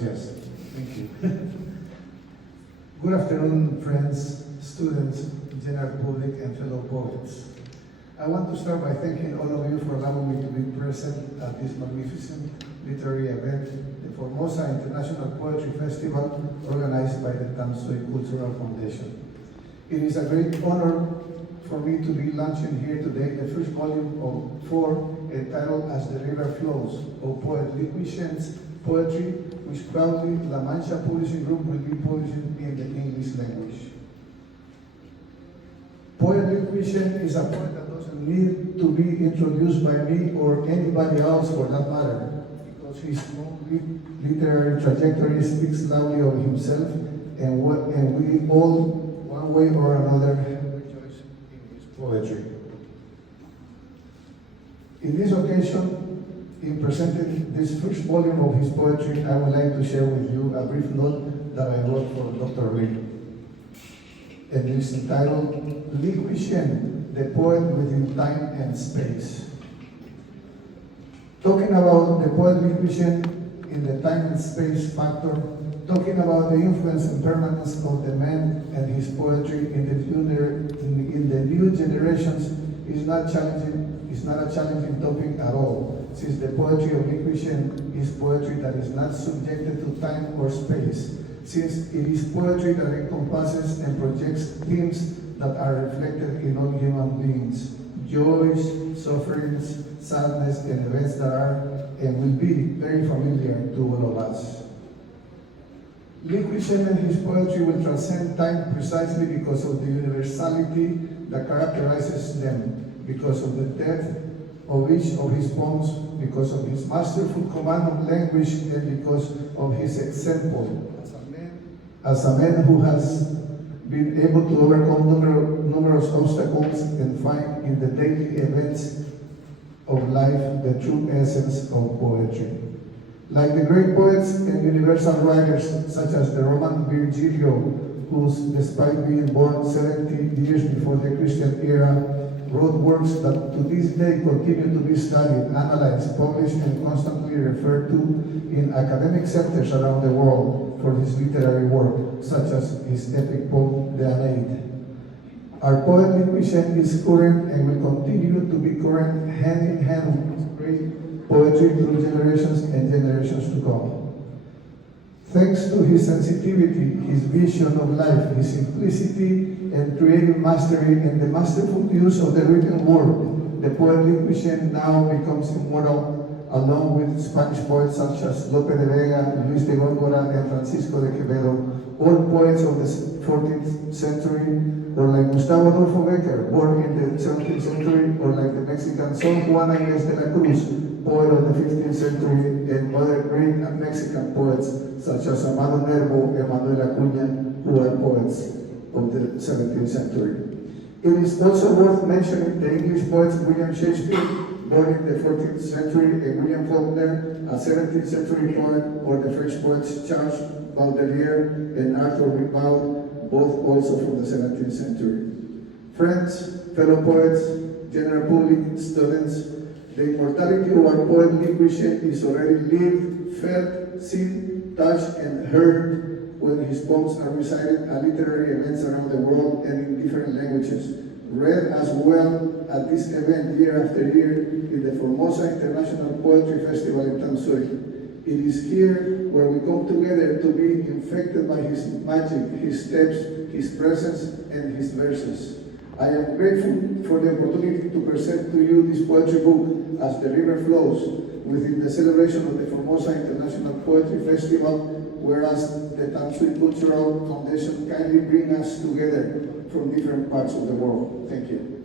Yes, thank you. Good afternoon, friends, students, general public, and fellow poets. I want to start by thanking all of you for allowing me to be present at this magnificent literary event, the Formosa International Poetry Festival, organized by the Tamsui Cultural Foundation. It is a great honor for me to be launching here today the first volume of 4 entitled As the River Flows, of poet Lee Shen's poetry, which proudly La Mancha Publishing Group will be publishing in the English language. Poet Lee Shen is a poet that doesn't need to be introduced by me or anybody else for that matter, because his own literary trajectory speaks loudly of himself, and we all, one way or another, rejoice in his poetry. In this occasion, in presenting this first volume of his poetry, I would like to share with you a brief note that I wrote for Dr. Lee. It is entitled, Lee Shen, the Poet Within Time and Space. Talking about the poet Lee Shen in the time and space factor, talking about the influence and permanence of the man and his poetry in the new generations is not a challenging topic at all, since the poetry of Lee Shen is poetry that is not subjected to time or space, since it is poetry that encompasses and projects themes that are reflected in all human beings, joys, sufferings, sadness, and events that are and will be very familiar to all of us. Lee Shen and his poetry will transcend time precisely because of the universality that characterizes them, because of the depth of each of his poems, because of his masterful command of language, and because of his example as a man who has been able to overcome numerous obstacles and find in the daily events of life the true essence of poetry. Like the great poets and universal writers such as the Roman Virgilio, who, despite being born 70 years before the Christian era, wrote works that to this day continue to be studied, analyzed, published, and constantly referred to in academic centers around the world for his literary work, such as his epic poem, The Aeneid. Our poet Lee Shen is current and will continue to be current hand in hand with great poetry through generations and generations to come. Thanks to his sensitivity, his vision of life, his simplicity and creative mastery, and the masterful use of the written word, the poet Lee Shen now becomes immortal, along with Spanish poets such as Lope de Vega, Luis de Góngora, and Francisco de Quevedo, all poets of the 14th century, or like Gustavo Adolfo Bécquer, born in the 17th century, or like the Mexican Sor Juana Inés de la Cruz, poet of the 15th century, and other great Mexican poets such as Amado Nervo and Manuel Acuña, who are poets of the 17th century. It is also worth mentioning the English poets William Shakespeare, born in the 14th century, and William Faulkner, a 17th century poet, or the French poets Charles Baudelaire and Arthur Rimbaud, both also from the 17th century. Friends, fellow poets, general public, students, the immortality of our poet Lee Shen is already lived, felt, seen, touched, and heard when his poems are recited at literary events around the world and in different languages, read as well at this event year after year in the Formosa International Poetry Festival in Tamsui. It is here where we come together to be infected by his magic, his steps, his presence, and his verses. I am grateful for the opportunity to present to you this poetry book, As the River Flows, within the celebration of the Formosa International Poetry Festival, whereas the Tamsui Cultural Foundation kindly bring us together from different parts of the world. Thank you.